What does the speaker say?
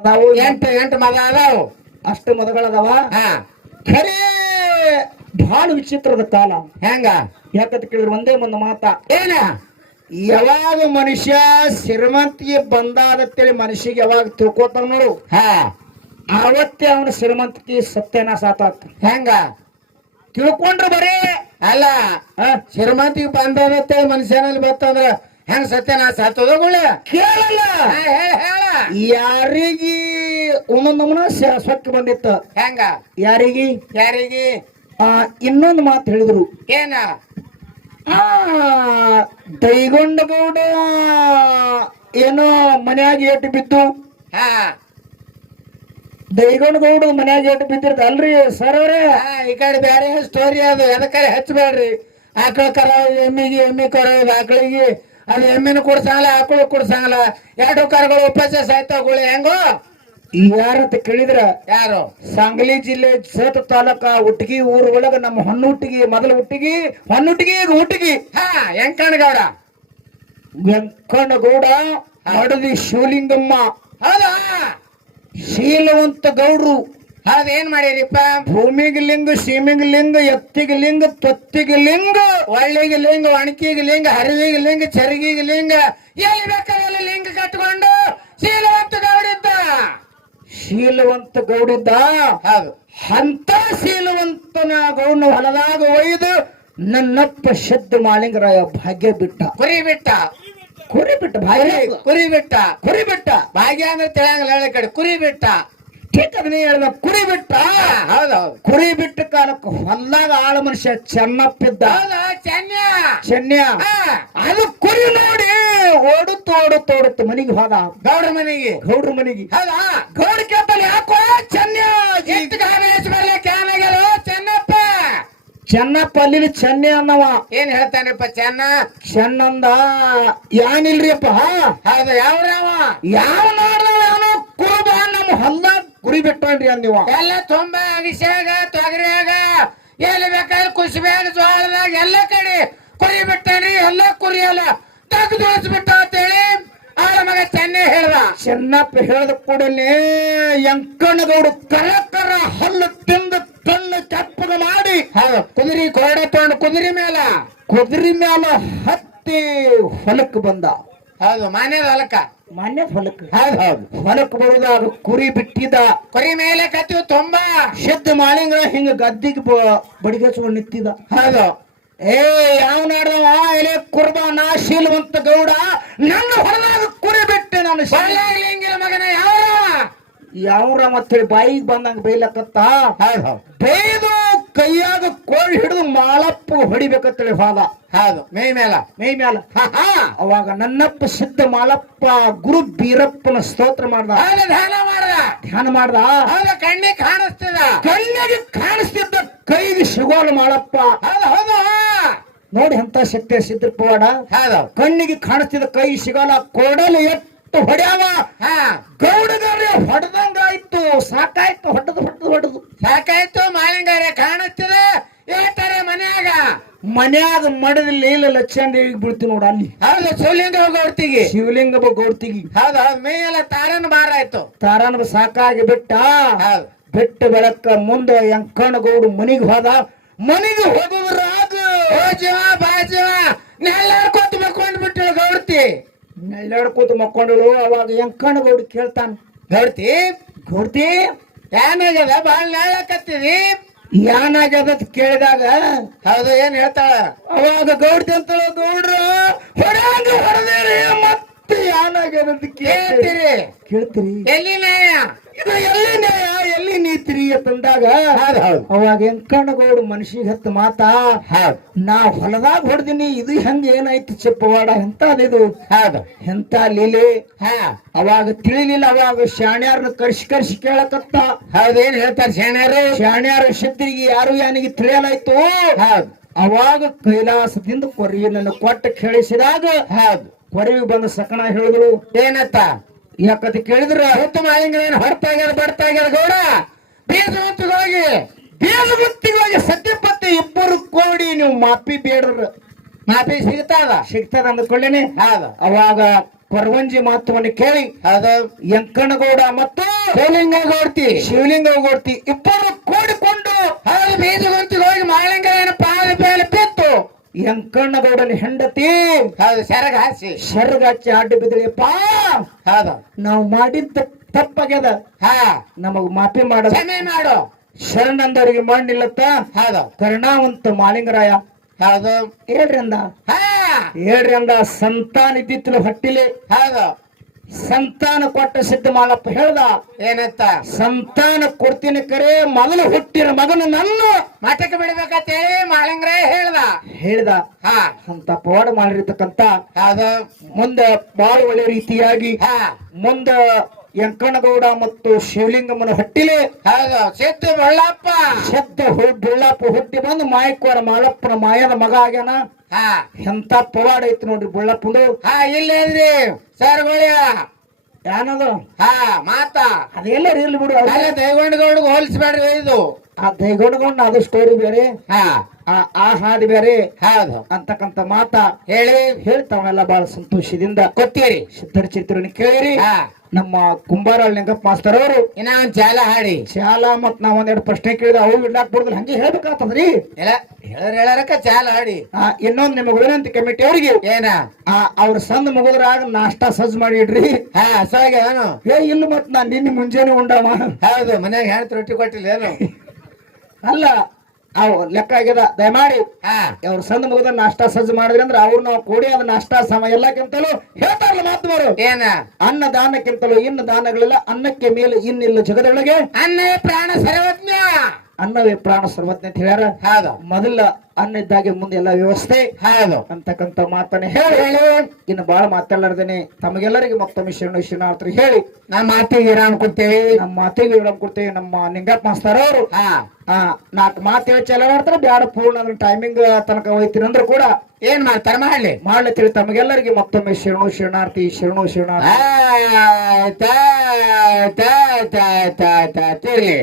ಅದಾವು ಎಂಟು ಮದ ಅದಾವು. ಅಷ್ಟು ಮದಗಳದಾವ. ಖರೇ ಬಹಳ ವಿಚಿತ್ರದ ಕಾಲ. ಹೆಂಗ ಯಾಕಂತ ಕೇಳಿದ್ರೆ ಒಂದೇ ಒಂದು ಮಾತ ಏನ, ಯಾವಾಗ ಮನುಷ್ಯ ಶ್ರೀಮಂತಿಗೆ ಬಂದಾದತ್ತೇಳಿ ಮನುಷ್ಯಗೆ ಯಾವಾಗ ತಿಳ್ಕೊತಾನ ನೋಡು, ಆವತ್ತೇ ಅವನ ಶ್ರೀಮಂತಿಕೆ ಸತ್ಯನಾಶ ಆತ. ಹೆಂಗ ತಿಳ್ಕೊಂಡ್ರೆ ಬರೀ ಅಲ್ಲ, ಶ್ರೀಮಂತಿಗೆ ಬಂದತ್ತೆ ಮನುಷ್ಯನಲ್ಲಿ ಬತ್ತಂದ್ರ ಹೆಂಗ ಸತ್ಯನಾಶ ಆತದ ಕೇಳಲ್ಲ. ಹೇಳ ಯಾರಿಗಿ ಒಂದೊಂದಮನ ಸೊಕ್ಕ ಬಂದಿತ್ತ. ಹೆಂಗ ಯಾರಿಗಿ ಯಾರಿಗೆ ಇನ್ನೊಂದು ಮಾತು ಹೇಳಿದ್ರು. ಏನ ದೈಗೊಂಡಗೌಡ ಏನೋ ಮನ್ಯಾಗ ಏಟು ಬಿದ್ದು, ದೈಗೊಂಡಗೌಡ ಮನ್ಯಾಗ ಏಟು ಬಿದ್ದಿರ್ತ ಅಲ್ರಿ ಸರ್ ಅವ್ರೆ. ಈ ಕಡೆ ಬೇರೆ ಸ್ಟೋರಿ ಅದು, ಎದಕ್ಕಾರೆ ಹಚ್ಚಬೇಡ್ರಿ. ಆಕಳ ಕರ ಎಮ್ಮೆ ಕರೋದು, ಆಕಳಿಗೆ ಅದು ಎಮ್ಮೆನ ಕೊಡ್ಸಂಗಲ್ಲ, ಆಕಳು ಕೊಡ್ಸಂಗಲ್ಲ. ಎರಡು ಕರಗಳು ಉಪವಾಸ ಸಾಯ್ತಾವಗಳು. ಹೆಂಗೋ ಯಾರಂತ ಕೇಳಿದ್ರ, ಯಾರು ಸಾಂಗ್ಲಿ ಜಿಲ್ಲೆ ಸೋತ ತಾಲೂಕ ಹುಟ್ಟಿಗಿ ಊರ ಒಳಗ ನಮ್ಮ ಹೊನ್ನುಟ್ಟಿಗಿ, ಮೊದಲ ಹುಟ್ಟಿಗಿ ಹೊನ್ನುಟ್ಟಿಗಿ ಹುಟ್ಟಿಗಿ ಹೆಂಕಣ್ಣಗೌಡ ವೆಂಕಣ್ಣಗೌಡ ಮಡದಿ ಶಿವಲಿಂಗಮ್ಮ. ಹೌದಾ? ಶೀಲವಂತ ಗೌಡ್ರು. ಅದೇನ್ ಮಾಡಿರಿಪ್ಪ? ಭೂಮಿಗೆ ಲಿಂಗ, ಸೀಮೆಗೆ ಲಿಂಗ, ಎತ್ತಿಗೆ ಲಿಂಗ, ತೊತ್ತಿಗೆ ಲಿಂಗ, ಒಳ್ಳಿಗೆ ಲಿಂಗ, ಒಣಕಿಗೆ ಲಿಂಗ, ಹರಿವಿಗೆ ಲಿಂಗ, ಚರಗಿಗೆ ಲಿಂಗ, ಎಲ್ಲಿ ಬೇಕಾದಲ್ಲಿ ಲಿಂಗ ಕಟ್ಕೊಂಡು ಶೀಲವಂತ ಗೌಡಿದ್ದ. ಶೀಲವಂತ ಗೌಡಿದ್ದ. ಹೌದು. ಅಂತ ಶೀಲವಂತನ ಗೌಡನ ಹೊಲದಾಗ ಒಯ್ದು ನನ್ನಪ್ಪ ಶಬ್ದ ಮಾಳಿಂಗರಾಯ ಭಾಗ್ಯ ಬಿಟ್ಟ. ಕುರಿ ಬಿಟ್ಟ ಭಾಗ್ಯ ಕುರಿ ಬಿಟ್ಟ ಭಾಗ್ಯ ಅಂದ್ರೆ ತಿಳಿಯಂಗಿಲ್ಲ. ಹೇಳಿ ಕಡೆ ಕುರಿ ಬಿಟ್ಟ. ठीक ಅದನ್ನೇ ಹೇಳ್ದ, ಕುರಿ ಬಿಟ್ಟ. ಹೌದೌದು. ಕುರಿ ಬಿಟ್ಟ ಕಾಲಕ್ಕೆ ಹೊಲ್ದಾಗ ಆಳ ಮನುಷ್ಯ ಚೆನ್ನಪ್ಪಿದ್ದ. ಚೆನ್ನ ಅದು ಕುರಿ ನೋಡಿ ಓಡುತ್ತು ಮನೆಗೆ ಹೋದ. ಗೌಡ್ರ ಮನೆಗೆ. ಹೌದಾ? ಗೌಡ ಕೇಳ್ತಾನೆ, ಯಾಕೋ ಚೆನ್ನಪ್ಪ ಅಲ್ಲಿ ಚೆನ್ನ ಅನ್ನವ. ಏನ್ ಹೇಳ್ತಾನಪ್ಪ ಚೆನ್ನಂದ ಯಾನಿಲ್ರಿ ಅಪ್ಪ. ಹೌದು. ಯಾವ ನೋಡ್ದವ ಕುರುಬ ನಮ್ಮ ಹೊಲ್ದಾಗ ಕುರಿ ಬಿಟ್ಟನ್ರಿ ಅಂದಿವ. ಎಲ್ಲ ತುಂಬಾ ಅಗಿಸ್ಯಾಗ, ತೊಗರಿಯಾಗ, ಎಲ್ಲಿ ಬೇಕಾದ್ರೆ ಕುಸ್ಬ್ಯಾಗ, ಜೋಳದಾಗ ಎಲ್ಲ ಕಡೆ ಕುರಿ ಬಿಟ್ಟನ್ರಿ. ಎಲ್ಲ ಕುರಿ ಎಲ್ಲ ತೆಗೆದುಳಿಸ್ಬಿಟ್ಟ ಅಂತೇಳಿ ಆಳ ಮಗ ಚೆನ್ನೆ ಹೇಳ್ದ. ಚೆನ್ನಪ್ಪ ಹೇಳ್ದ ಕೂಡಲೇ ಯಂಕಣ್ಣಗೌಡ ಕರ ಹಲ್ಲು ತಿಂದು ಕಣ್ಣು ಕೆಪ್ಪಗ ಮಾಡಿ ಕುದುರೆ ಕೋಡ ತಗೊಂಡು ಕುದುರೆ ಮ್ಯಾಲ ಹತ್ತಿ ಹೊಲಕ್ಕೆ ಬಂದ. ಹೌದು. ಮಾನ್ಯದ ಹೊಲಕ್ಕೆ ಹೊಲಕ್ಕೆ ಬರುದಾಗ ಕುರಿ ಬಿಟ್ಟಿದ್ದ. ಕುರಿ ಮೇಲೆ ಕತ್ತಿವು ತುಂಬಾ ಶುದ್ಧ ಮಾಳಿಂಗ ಹಿಂಗ ಗದ್ದಿಗೆ ಬಡಿಗೆಸ್ಕೊಂಡು ನಿಂತಿದ್ದ. ಹೌದು. ಯಾವ ನಾಡ್ದವ ಎಲೆ ಕುರ್ಬ ನಾ ಶೀಲವಂತ ಗೌಡ ನನ್ನ ಹೊಲದಾಗ ಕುರಿ ಬಿಟ್ಟೆ. ನಾನು ಲಿಂಗಿನ ಮಗನ ಯಾವ್ರ ಮತ್ತೇಳಿ ಬಾಯಿಗೆ ಬಂದಂಗ ಬೈಲಕತ್ತ. ಬೈದು ಕೈಯಾಗ ಕೋಳಿ ಹಿಡಿದು ಮಾಳಪ್ಪ ಹೊಡಿಬೇಕಂತೇಳಿ ಹೊಲ. ಹೌದು. ಮೈ ಮೇಲ ಅವಾಗ ನನ್ನಪ್ಪ ಸಿದ್ಧ ಮಾಳಪ್ಪ ಗುರು ಬೀರಪ್ಪನ ಸ್ತೋತ್ರ ಮಾಡ್ದ, ಧ್ಯಾನ ಮಾಡ್ದ. ಕಣ್ಣಿಗೆ ಕಾಣಿಸ್ತಿದ್ದ, ಕೈಗೆ ಸಿಗೋಲ್ಲ ಮಾಳಪ್ಪ. ನೋಡಿ ಎಂತ ಶಕ್ತಿ ಸಿದ್ಧಪವಾಡ. ಕಣ್ಣಿಗೆ ಕಾಣಿಸ್ತಿದ್ದ, ಕೈ ಸಿಗೋಲ್ಲ, ಕೊಡಲು ಎಟ್ಟು ಹೊಡ್ಯಾವ. ಗೌಡಗಾರ ಹೊಡೆದಂಗಾಯ್ತು, ಸಾಕಾಯ್ತು, ಹೊಡೆದು ಸಾಕಾಯ್ತು. ಮಾಳಿಂಗಾರ ಕಾಣಿಸ್ತಿದೆ ಹೇಳ್ತಾರೆ ಮನ್ಯಾಗ ಮಡದಲ್ಲಿ ಇಲ್ಲ ಲಕ್ಷಾಂದೇವಿಗೆ ಬಿಡ್ತೀವಿ ನೋಡ ಅಲ್ಲಿ. ಹೌದು. ಶಿವಲಿಂಗ ಗೌಡ್ತಿಗಿ. ಹೌದು. ಮೇಲೆಲ್ಲ ತಾರನ ಬಾರ ಆಯ್ತು. ತಾರನ ಸಾಕಾಗಿ ಬಿಟ್ಟ. ಬಿಟ್ಟ ಬೆಳಕ ಮುಂದೆ ಯಂಕಣ್ಣಗೌಡ ಮನಿಗೆ ಹೋದ. ಮನಿಗೆ ಹೋಗುದ್ರಾಗ ನೆಲ್ಲಾಡ್ಕೋತ ಮಕ್ಕೊಂಡ್ ಬಿಟ್ಟು ಗೌಡ್ತಿ ನೆಲ್ಲಾಡ್ಕೋತ ಮಕ್ಕೊಂಡಳು. ಅವಾಗ ಯಂಕಣ್ಣಗೌಡ ಕೇಳ್ತಾನ, ಗೌಡ್ತಿ ಏನಾಗ್ಯದ? ಬಾಳ ನೆಳ್ಳಕತ್ತಿದಿ. ಯಾನಾಗ್ಯದ ಕೇಳಿದಾಗ ಹೌದು. ಏನ್ ಹೇಳ್ತಾಳ? ಅವಾಗ ಗೌಡ್ತಿ ಅಂತಳ, ಗೌಡ್ರ ಹೊಡೆದೇರಿ ಮತ್ತೆ ಯಾನಾಗ್ಯದ ಕೇಳ್ತೀರಿ. ಎಲ್ಲಿ ನ್ಯಾಯ? ಇದು ಎಲ್ಲಿ ನ್ಯಾಯ, ಎಲ್ಲಿ ನೀತಿರಿ ಅಂತಂದಾಗ ಅವಾಗ ಯಂಕಣ್ಣಗೌಡ ಮನುಷ್ಯಗೆ ಹತ್ತು ಮಾತಾ, ನಾ ಹೊಲದಾಗ ಹೊಡೆದಿನಿ, ಇದು ಹೆಂಗ ಏನಾಯ್ತು ಚೆಪ್ಪವಾಡ, ಎಂತದಿದು ಎಂತ ಲೀಲೆ. ಅವಾಗ ತಿಳಿಲಿಲ್ಲ. ಅವಾಗ ಶಾಣ್ಯಾರನ್ನ ಕರ್ಸಿ ಕೇಳಕತ್ತ. ಹೌದೇನ್ ಹೇಳ್ತಾರ ಶಾಣ್ಯಾರ ಶಬ್ದಿಗೆ ಯಾರು ಯಾನಿಗೆ ತಿಳಿಯಲಾಯ್ತು. ಅವಾಗ ಕೈಲಾಸದಿಂದ ಕೊರಿಯನನ್ನು ಕೊಟ್ಟ ಕೇಳಿಸಿದಾಗ ಕೊರವಿಗೆ ಬಂದ ಸಕಣ ಹೇಳಿದ್ರು. ಏನತ್ತ? ಯಾಕಂತ ಕೇಳಿದ್ರ, ಮಾಳಿಂಗನ ಹೊರತಾಗ್ಯಾರ ಬಡ್ತಾಗ್ಯಾರ ಗೌಡ, ಬೀಜಗುತ್ತಿಗೆ ಹೋಗಿ ಸತ್ಯಪತ್ತೆ ಇಬ್ಬರು ಕೋಡಿ ನೀವು ಮಾಪಿ ಬೇಡ್ರ ಮಾಪಿ ಸಿಗ್ತದ ಅಂದ್ಕೊಳ್ಳೇನೆ. ಅವಾಗ ಕೊರವಂಜಿ ಮಾತುವನ್ನು ಕೇಳಿ ಹೌದು ಯಂಕನಗೌಡ ಮತ್ತು ಶಿವಲಿಂಗೌಡ್ತಿ ಇಬ್ಬರು ಕೂಡಿಕೊಂಡು ಹೌದು ಬೀಜಗೊಂತಿಗೆ ಹೋಗಿ ಮಾಳಿಂಗನ ಪಾದ ಮೇಲೆ ಬಿತ್ತು ಯಂಕಣ್ಣಗೌಡನ ಹೆಂಡತಿ ಹೌದು ಸೆರಗ ಹಾಸಿ ಶರ್ಗಾಚಿ ಅಡ್ಡ ಬಿದ್ದಳಿಯಪ್ಪ ಹೌದು ನಾವು ಮಾಡಿದ್ದ ತಪ್ಪಾಗ್ಯದ ಹಾ ನಮಗ್ ಮಾಫಿ ಮಾಡ ಕ್ಷಮೆ ಮಾಡು ಶರಣಂದವರಿಗೆ ಮಣ್ಣಿಲ್ಲತ್ತ ಹೌದು ಕರುಣಾವಂತ ಮಾಲಿಂಗರಾಯ ಹೌದು ಹೇಳ್ರಿ ಅಂದ ಹಾ ಹೇಳ್ರಿ ಅಂದ ಸಂತಾನ ಇದ್ದಿತ್ತು ಹೊಟ್ಟಿಲಿ ಹೌದು ಸಂತಾನ ಕೊಟ್ಟ ಸಿದ್ಧ ಮಾಲಪ್ಪ ಹೇಳ್ದ ಏನಂತ ಸಂತಾನ ಕೊಡ್ತೀನಿ ಕರೆ ಮೊದಲು ಹುಟ್ಟಿರ ಮಗನ ನನ್ನ ಮಠಕ್ಕೆ ಬಿಡ್ಬೇಕಂತ ಹೇಳಿ ಮಾಳಿಂಗರಾಯ ಹೇಳ್ದ ಹಾ ಅಂತ ಪವಾಡ ಮಾಡಿರ್ತಕ್ಕಂತ ಹೌದು ಮುಂದ ಬಹಳ ಒಳ್ಳೆ ರೀತಿಯಾಗಿ ಹಾ ಮುಂದ ಯಂಕಣ್ಣಗೌಡ ಮತ್ತು ಶಿವಲಿಂಗಮ್ಮನ ಹೊಟ್ಟಿಲೆ ಹೌದು ಸಿದ್ದು ಬಳ್ಳಪ್ಪ ಬುಳ್ಳಪ್ಪ ಹುಟ್ಟಿ ಬಂದು ಮಾಯಕೋರ ಮಾಲಪ್ಪನ ಮಾಯದ ಮಗ ಆಗ್ಯಾನ ಹಾ ಎಂತ ಪವಾಡ ಐತಿ ನೋಡ್ರಿ ಬುಳ್ಳಪ್ಪಂದು ಹಾ ಇಲ್ಲೇನ್ರಿ ಸರ್ಗೋಳಿಯ ಏನದು ಹಾ ಮಾತಾ ಅದೆಲ್ಲ ಇರ್ಲಿ ಬಿಡು ಅಲ್ಲ ದೈಗೊಂಡಗೌಡ ಹೋಲಿಸ್ಬೇಡ್ರಿ ಇದು ಆ ದೈಗೊಂಡ್ಕೊಂಡು ಅದು ಸ್ಟೋರಿ ಬೇರೆ ಹಾ ಆ ಹಾದಿ ಬೇರೆ ಹೌದು ಅಂತಕ್ಕಂತ ಮಾತಾ ಹೇಳಿ ಹೇಳ್ತಾವೆಲ್ಲ ಬಹಳ ಸಂತೋಷದಿಂದ ಕೊತ್ತೀರಿ ಸಿದ್ಧರ ಚಿತ್ರನ ಕೇಳಿರಿ ಹಾ ನಮ್ಮ ಕುಂಬಾರಳ್ಳಿ ನಿಂಗಪ್ಪ ಮಾಸ್ತರ್ ಅವರು ಇನ್ನ ಒಂದ್ ಚಾಲ ಹಾಡಿ ಶಾಲಾ ಮತ್ ನಾವ್ ಒಂದೆರಡು ಪ್ರಶ್ನೆ ಕೇಳಿದ ಅವು ಇಡ್ಲಾಕ್ ಬಿಡುದಿಲ್ಲ ಹಂಗೆ ಹೇಳ್ಬೇಕಾಗ್ತದ್ರಿ ಎಲ್ಲ ಹೇಳರಕ್ಕ ಚಾಲ ಹಾಡಿ ಇನ್ನೊಂದ್ ನಿಮಗ್ ವಿನಂತಿ ಕಮಿಟಿ ಅವ್ರಿಗೆ ಏನ ಅವ್ರ ಸಂದ್ ಮುಗಿದ್ರಾಗ ನಾಷ್ಟಾ ಸಜ್ಜ್ ಮಾಡಿ ಇಡ್ರಿ ಹಾ ಹಸುವಾಗಿ ಏನು ಇಲ್ಲ ಮತ್ ನಾನ್ ನಿನ್ನೆ ಮುಂಜಾನೆ ಉಂಡಾಮ ಹೌದು ಮನ್ಯಾಗ ಹೆಣ್ತು ರೊಟ್ಟಿ ಕೊಟ್ಟಿಲ್ಲ ಏನು ಅಲ್ಲ ಅವ್ ಲೆಕ್ಕ ಆಗ್ಯದ ದಯಮಾಡಿ ಹಾ ಅವ್ರ ಸಂದ್ ಮುಗಿದ ನಾಷ್ಟಾ ಸಜ್ಜ್ ಮಾಡಿದ್ರಿ ಅಂದ್ರೆ ಅವ್ರು ನಾವು ಕೂಡಿ ಅದ ನಾಷ್ಟಾ ಸಮ ಎಲ್ಲಕ್ಕಿಂತಲೂ ಹೇಳ್ತಾರಲ್ಲ ಮಾತುವರು ಏನ ಅನ್ನ ದಾನಕ್ಕಿಂತಲೂ ಇನ್ನು ದಾನಗಳಿಲ್ಲ ಅನ್ನಕ್ಕೆ ಮೇಲೆ ಇನ್ನಿಲ್ಲ ಜಗದೊಳಗೆ ಅನ್ನವೇ ಪ್ರಾಣ ಸರ್ವಜ್ಞ ಅನ್ನವೇ ಪ್ರಾಣ ಸರ್ವಜ್ಞ ಅಂತ ಹೇಳ್ಯಾರ ಹೌದು ಮೊದಲ ಅನ್ನ ಇದ್ದಾಗೆ ಮುಂದೆ ಎಲ್ಲ ವ್ಯವಸ್ಥೆ ಹೌದು ಅಂತಕ್ಕಂತ ಮಾತನ್ನ ಹೇಳಿ ಇನ್ನು ಬಹಳ ಮಾತಾಡಲಾರ್ದೇನೆ ತಮಗೆಲ್ಲರಿಗೆ ಮತ್ತೊಮ್ಮೆ ಶರಣಾರ್ಥಿ ಹೇಳಿ ನಮ್ಮ ಮಾತಿಗೆ ವಿರಾಮ ಕೊಡ್ತೇವೆ ನಮ್ಮ ಮಾತಿಗೆ ವಿರಾಮ ಕೊಡ್ತೇವೆ ನಮ್ಮ ನಿಂಗಪ್ಪ ಮಾಸ್ತರ್ ಅವರು ಹಾ 4 ಮಾತು ಹೇಳಿ ಚಲ ಮಾಡ್ತಾರೆ ಬ್ಯಾಡ ಪೂರ್ಣ ಅದ್ರ ಟೈಮಿಂಗ್ ತನಕ ಹೋಯ್ತೀನಿ ಅಂದ್ರು ಕೂಡ ಏನ್ ಮಾಡ್ತಾರ ಮಾಡ್ಲತ್ತೀವಿ ತಮಗೆಲ್ಲರಿಗೆ ಮತ್ತೊಮ್ಮೆ ಶರಣಾರ್ಥಿ ತಿರ್ಲಿ